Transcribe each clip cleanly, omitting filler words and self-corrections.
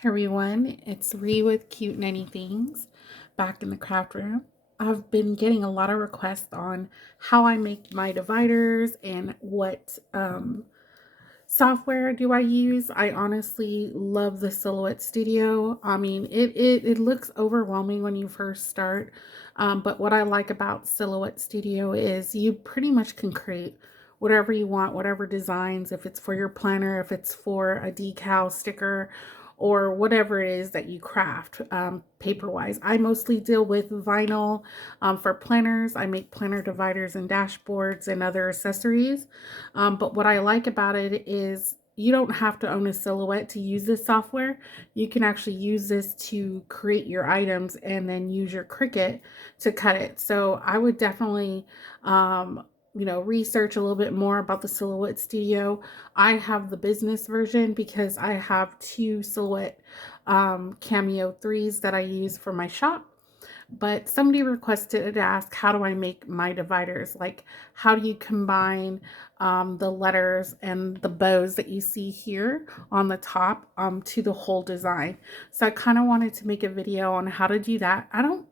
Hey everyone, it's Ree with Cute and Anythings back in the craft room. I've been getting a lot of requests on how I make my dividers and what software do I use. I honestly love the Silhouette Studio. I mean, it looks overwhelming when you first start, but what I like about Silhouette Studio is you pretty much can create whatever you want, whatever designs, if it's for your planner, if it's for a decal sticker, or whatever it is that you craft paper-wise. I mostly deal with vinyl for planners. I make planner dividers and dashboards and other accessories. But what I like about it is you don't have to own a Silhouette to use this software. You can actually use this to create your items and then use your Cricut to cut it. So I would definitely, research a little bit more about the Silhouette Studio. I have the business version because I have two Silhouette Cameo 3s that I use for my shop. But somebody requested to ask, how do I make my dividers? Like, how do you combine the letters and the bows that you see here on the top to the whole design? So I kind of wanted to make a video on how to do that. I don't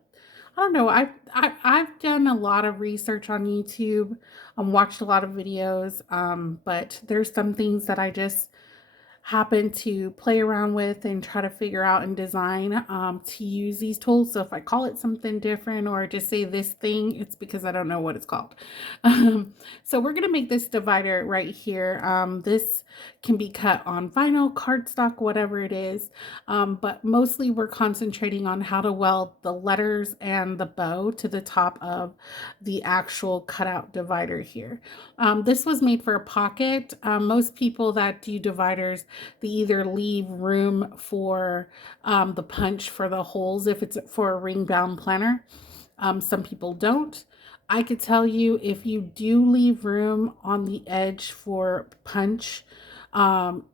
know. I've done a lot of research on YouTube, watched a lot of videos, but there's some things that I just happen to play around with and try to figure out and design to use these tools. So if I call it something different or just say this thing, it's because I don't know what it's called. So we're going to make this divider right here. This can be cut on vinyl, cardstock, whatever it is. But mostly we're concentrating on how to weld the letters and the bow to the top of the actual cutout divider here. This was made for a pocket. Most people that do dividers, they either leave room for the punch for the holes if it's for a ring bound planner. Some people don't. I could tell you, if you do leave room on the edge for punch,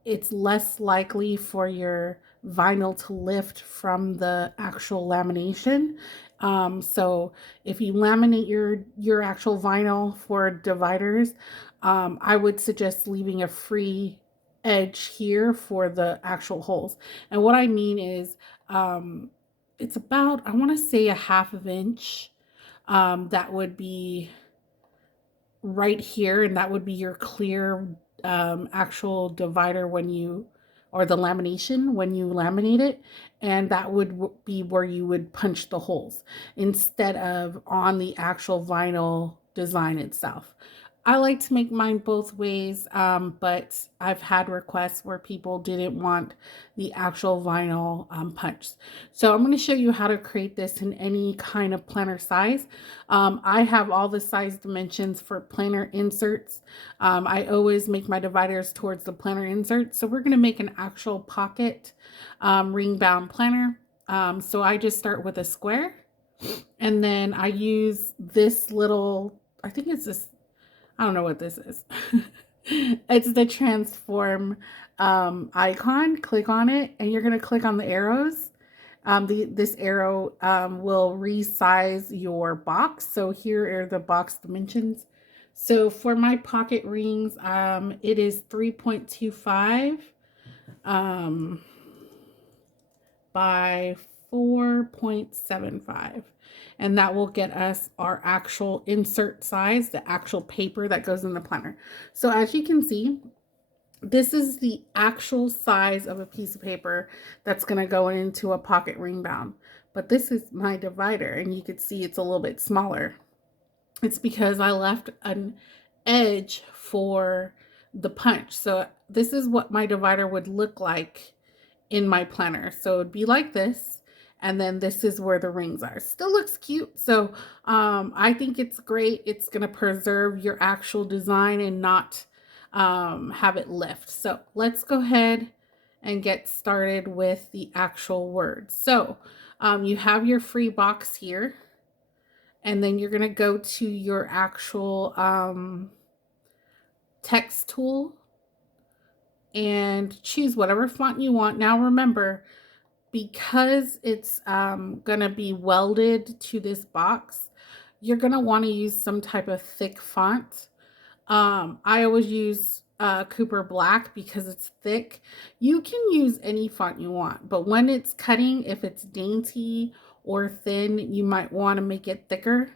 it's less likely for your vinyl to lift from the actual lamination. So if you laminate your actual vinyl for dividers, I would suggest leaving a free edge here for the actual holes. And what I mean is, it's about, I want to say, a half of inch. That would be right here, and that would be your clear actual divider when you, or the lamination when you laminate it, and that would be where you would punch the holes instead of on the actual vinyl design itself. I like to make mine both ways, but I've had requests where people didn't want the actual vinyl punched. So I'm going to show you how to create this in any kind of planner size. I have all the size dimensions for planner inserts. I always make my dividers towards the planner insert. So we're going to make an actual pocket ring bound planner. So I just start with a square, and then I use this little, I think it's this, I don't know what this is. It's the transform icon. Click on it, and you're going to click on the arrows. This arrow will resize your box. So here are the box dimensions. So for my pocket rings, it is 3.25 by 4.75. And that will get us our actual insert size, the actual paper that goes in the planner. So as you can see, this is the actual size of a piece of paper that's going to go into a pocket ring bound. But this is my divider, and you can see it's a little bit smaller. It's because I left an edge for the punch. So this is what my divider would look like in my planner. So it'd be like this, and then this is where the rings are. Still looks cute. So I think it's great. It's going to preserve your actual design and not have it lift. So let's go ahead and get started with the actual words. So you have your free box here, and then you're going to go to your actual text tool and choose whatever font you want. Now remember, because it's going to be welded to this box, you're going to want to use some type of thick font. I always use Cooper Black because it's thick. You can use any font you want, but when it's cutting, if it's dainty or thin, you might want to make it thicker.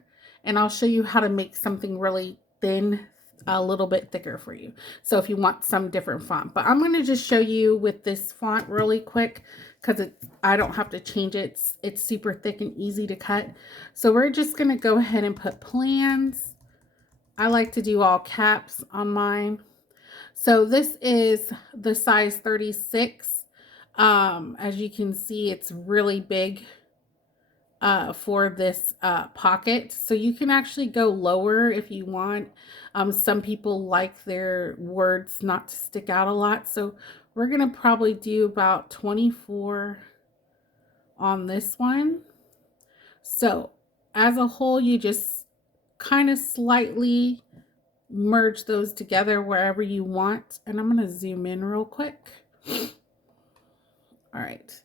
And I'll show you how to make something really thin a little bit thicker for you. So if you want some different font, but I'm going to just show you with this font really quick because I don't have to change it. It's super thick and easy to cut. So we're just going to go ahead and put plans. I like to do all caps on mine. So this is the size 36. As you can see, it's really big for this pocket. So you can actually go lower if you want. Some people like their words not to stick out a lot. So we're going to probably do about 24 on this one. So as a whole, you just kind of slightly merge those together wherever you want. And I'm going to zoom in real quick. All right.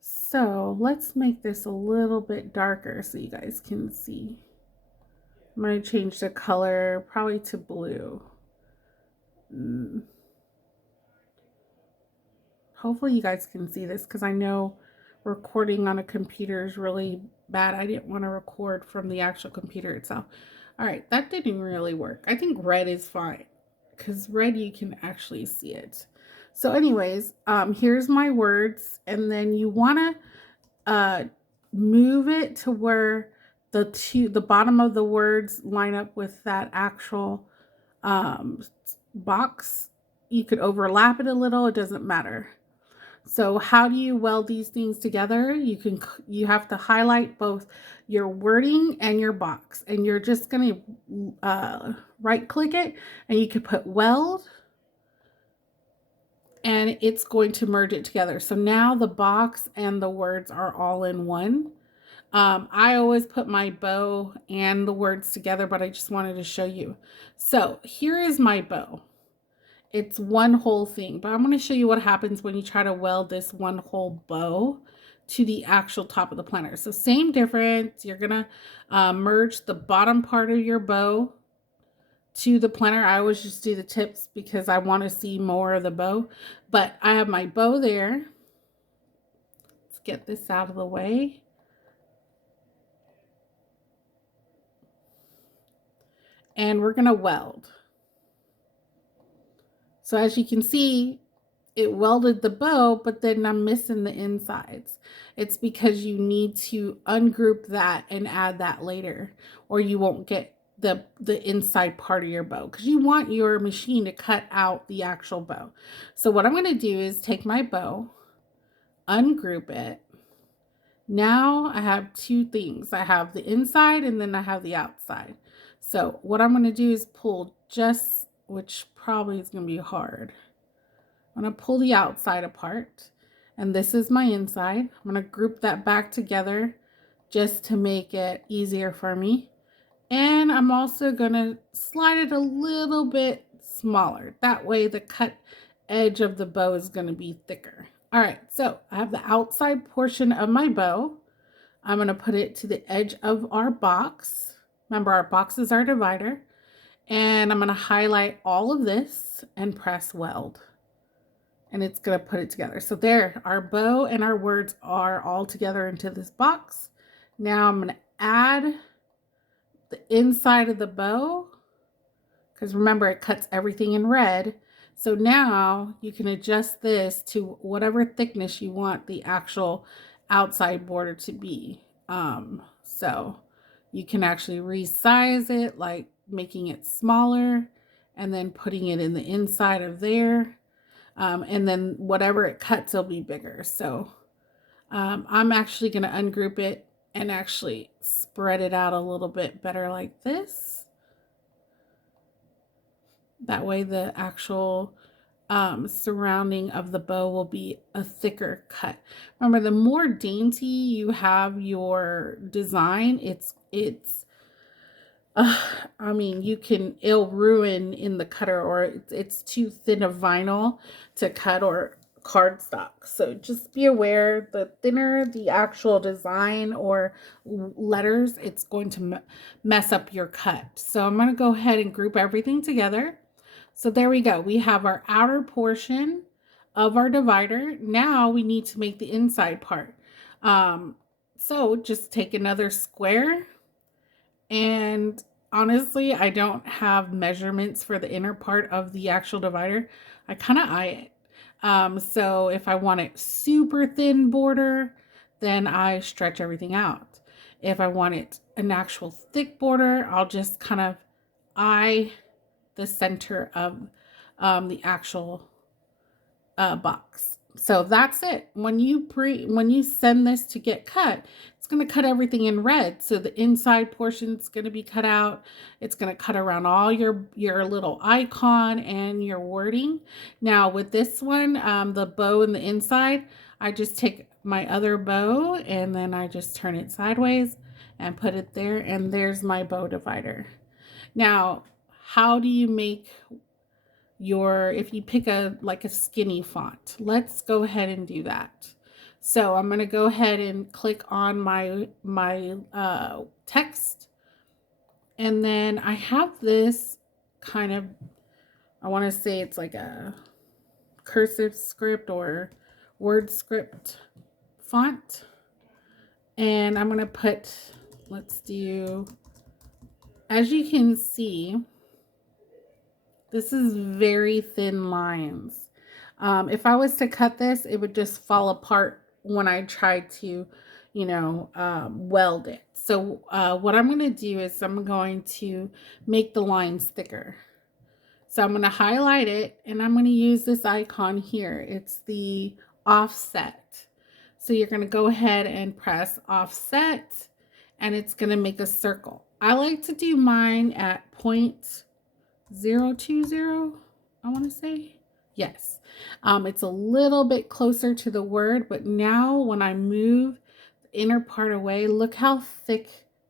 So let's make this a little bit darker so you guys can see. I'm going to change the color probably to blue. Hopefully you guys can see this because I know recording on a computer is really bad. I didn't want to record from the actual computer itself. All right, that didn't really work. I think red is fine because red you can actually see it. So anyways, here's my words, and then you want to move it to where the bottom of the words line up with that actual box. You could overlap it a little, it doesn't matter. So how do you weld these things together? You have to highlight both your wording and your box, and you're just going to right click it, and you could put weld, and it's going to merge it together. So now the box and the words are all in one. I always put my bow and the words together, but I just wanted to show you. So here is my bow. It's one whole thing, but I'm going to show you what happens when you try to weld this one whole bow to the actual top of the planner. So same difference. You're going to merge the bottom part of your bow to the planner. I always just do the tips because I want to see more of the bow, but I have my bow there. Let's get this out of the way. And we're going to weld. So as you can see, it welded the bow, but then I'm missing the insides. It's because you need to ungroup that and add that later, or you won't get the inside part of your bow because you want your machine to cut out the actual bow. So what I'm going to do is take my bow, ungroup it. Now I have two things. I have the inside and then I have the outside. So what I'm going to do is pull just, which probably is going to be hard. I'm going to pull the outside apart, and this is my inside. I'm going to group that back together just to make it easier for me. And I'm also going to slide it a little bit smaller. That way the cut edge of the bow is going to be thicker. All right, so I have the outside portion of my bow. I'm going to put it to the edge of our box. Remember, our box is our divider. And I'm going to highlight all of this and press weld. And it's going to put it together. So there, our bow and our words are all together into this box. Now I'm going to add the inside of the bow, because remember, it cuts everything in red. So now you can adjust this to whatever thickness you want the actual outside border to be. So you can actually resize it, like making it smaller and then putting it in the inside of there. And then whatever it cuts, it'll be bigger. So I'm actually going to ungroup it and actually spread it out a little bit better like this. That way the actual surrounding of the bow will be a thicker cut. Remember, the more dainty you have your design, I mean, it'll ruin in the cutter, or it's too thin of vinyl to cut, or cardstock. So just be aware, the thinner the actual design or letters, it's going to mess up your cut. So I'm going to go ahead and group everything together. So there we go. We have our outer portion of our divider. Now we need to make the inside part. Um, so just take another square, and honestly, I don't have measurements for the inner part of the actual divider. I kind of eye it. So if I want it super thin border, then I stretch everything out. If I want it an actual thick border, I'll just kind of eye the center of the actual box. So that's it. When you send this to get cut, it's going to cut everything in red. So the inside portion is going to be cut out. It's going to cut around all your little icon and your wording. Now with this one, the bow in the inside, I just take my other bow and then I just turn it sideways and put it there, and there's my bow divider. Now, how do you make if you pick a skinny font? Let's go ahead and do that. So I'm going to go ahead and click on my text, and then I have this kind of, I want to say it's like a cursive script or word script font, and I'm going to put, let's do, as you can see, this is very thin lines. If I was to cut this, it would just fall apart when I tried to, weld it. So what I'm going to do is I'm going to make the lines thicker. So I'm going to highlight it, and I'm going to use this icon here. It's the offset. So you're going to go ahead and press offset, and it's going to make a circle. I like to do mine at 0.020, I want to say. Yes. It's a little bit closer to the word, but now when I move the inner part away, look how thick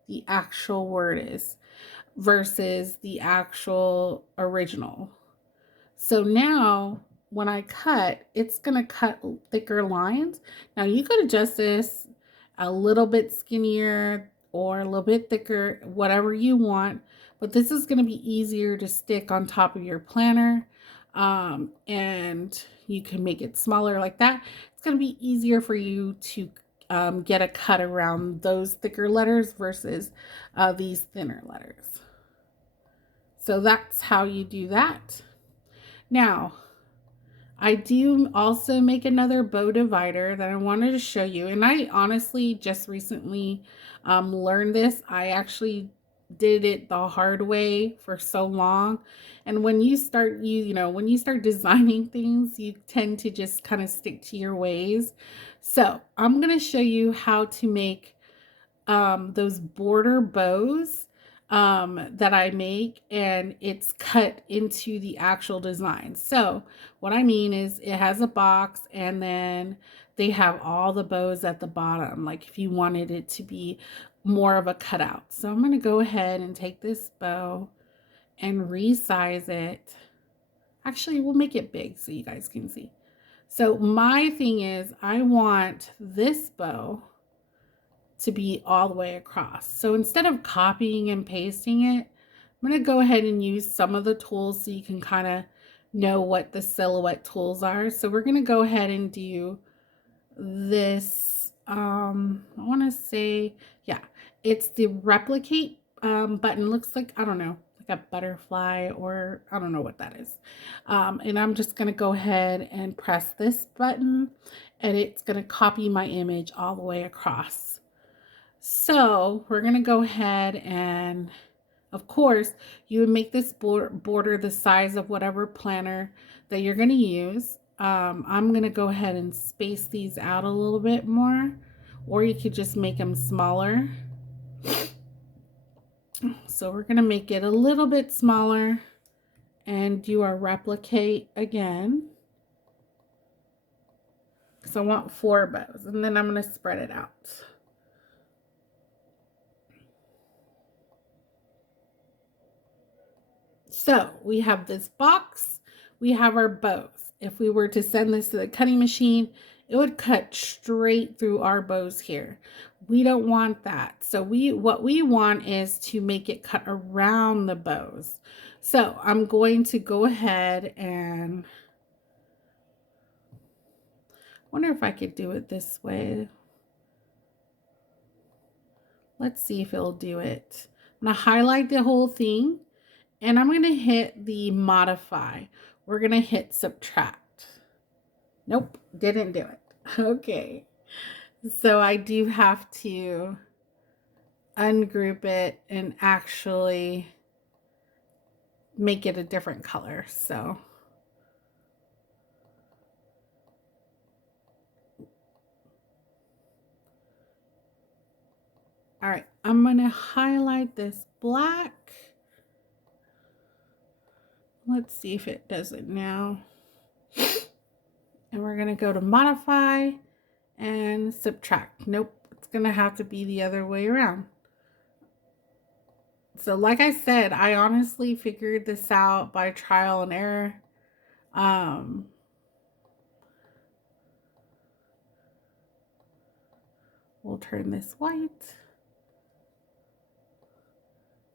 the actual word is versus the actual original. So now when I cut, it's going to cut thicker lines. Now you could adjust this a little bit skinnier or a little bit thicker, whatever you want, but this is going to be easier to stick on top of your planner. And you can make it smaller like that. It's going to be easier for you to get a cut around those thicker letters versus these thinner letters. So that's how you do that. Now, I do also make another bow divider that I wanted to show you. And I honestly just recently learned this. I actually did it the hard way for so long. And when you start, when you start designing things, you tend to just kind of stick to your ways. So I'm going to show you how to make those border bows that I make, and it's cut into the actual design. So what I mean is it has a box, and then they have all the bows at the bottom, like if you wanted it to be more of a cutout. So I'm going to go ahead and take this bow and resize it. Actually, we'll make it big so you guys can see. So my thing is, I want this bow to be all the way across. So instead of copying and pasting it, I'm going to go ahead and use some of the tools so you can kind of know what the silhouette tools are. So we're going to go ahead and do this. I want to say, yeah, it's the replicate button. Looks like, I don't know, like a butterfly, or I don't know what that is. And I'm just going to go ahead and press this button, and it's going to copy my image all the way across. So we're going to go ahead and, of course, you would make this border the size of whatever planner that you're going to use. I'm going to go ahead and space these out a little bit more, or you could just make them smaller. So we're going to make it a little bit smaller and do our replicate again. because I want 4 bows, and then I'm going to spread it out. So we have this box, we have our bows. If we were to send this to the cutting machine, it would cut straight through our bows here. We don't want that. So what we want is to make it cut around the bows. So I'm going to go ahead and wonder if I could do it this way. Let's see if it'll do it. I'm going to highlight the whole thing and I'm going to hit the modify. We're going to hit subtract. Nope, didn't do it. Okay. So I do have to ungroup it and actually make it a different color. So all right, I'm going to highlight this black. Let's see if it does it now. And we're going to go to modify and subtract. Nope, it's going to have to be the other way around. So like I said, I honestly figured this out by trial and error. We'll turn this white.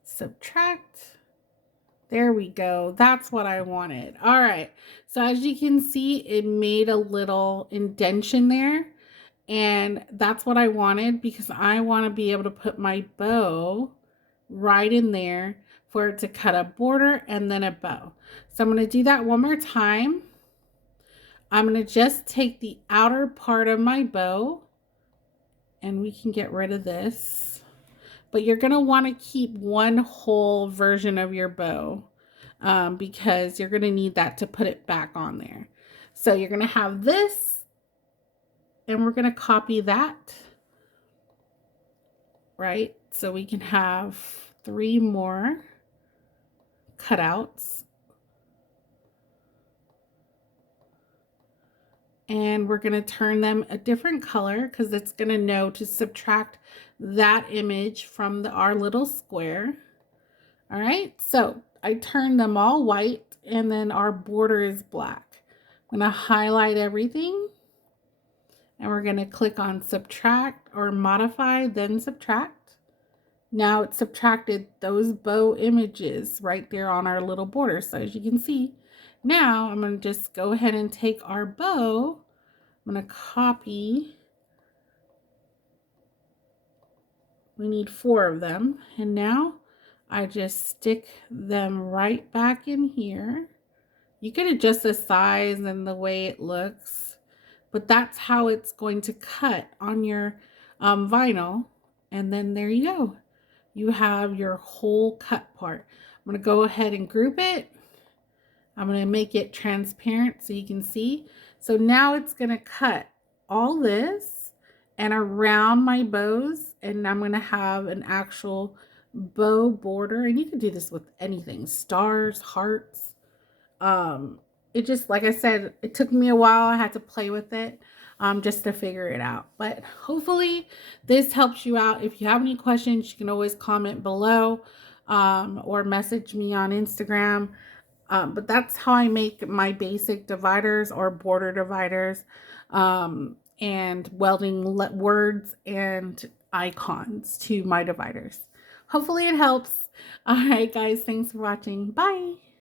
Subtract. There we go. That's what I wanted. All right. So as you can see, it made a little indentation there. And that's what I wanted because I want to be able to put my bow right in there for it to cut a border and then a bow. So I'm going to do that one more time. I'm going to just take the outer part of my bow and we can get rid of this. But you're going to want to keep one whole version of your bow because you're going to need that to put it back on there. So you're going to have this and we're going to copy that, right? So we can have 3 more cutouts. And we're going to turn them a different color because it's going to know to subtract that image from our little square. All right, so I turned them all white and then our border is black. I'm going to highlight everything and we're going to click on subtract or modify, then subtract. Now it subtracted those bow images right there on our little border. So as you can see, now I'm going to just go ahead and take our bow. I'm going to copy. We need 4 of them. And now I just stick them right back in here. You can adjust the size and the way it looks, but that's how it's going to cut on your vinyl. And then there you go. You have your whole cut part. I'm going to go ahead and group it. I'm going to make it transparent so you can see. So now it's going to cut all this and around my bows, and I'm going to have an actual bow border. And you can do this with anything, stars, hearts. It just, like I said, it took me a while. I had to play with it just to figure it out. But hopefully this helps you out. If you have any questions, you can always comment below or message me on Instagram. But that's how I make my basic dividers or border dividers and welding words and icons to my dividers. Hopefully it helps. All right, guys, thanks for watching. Bye.